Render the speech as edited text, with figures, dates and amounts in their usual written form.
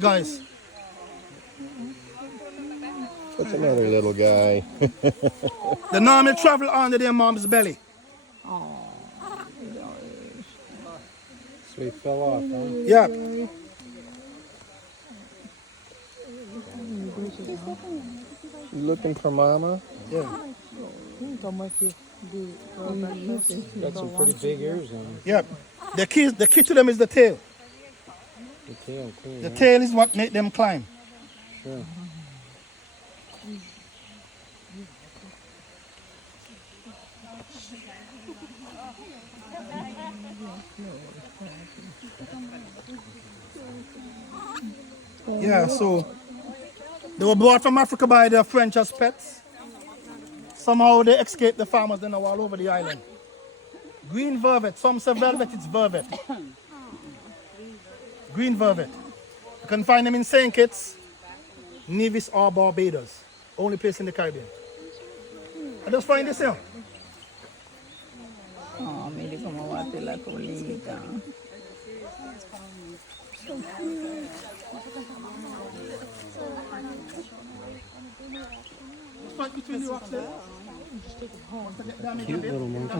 Guys, That's another little guy. they normally travel under their mom's belly. So he fell off, huh? Yeah. You looking for mama? Yeah. Got some pretty big ears on him. Yeah. The key to them is the tail. The tail, cool. The tail is what make them climb. Sure. Yeah, so they were brought from Africa by the French as pets. Somehow they escaped the farmers, then are all over the island. Green vervet, some say velvet, it's vervet. Green vervet. You can find them in St. Kitts, Nevis or Barbados. Only place in the Caribbean. I just find this here. Oh, mire cómo bate la colita. Between the rocks there. Cute little monkey.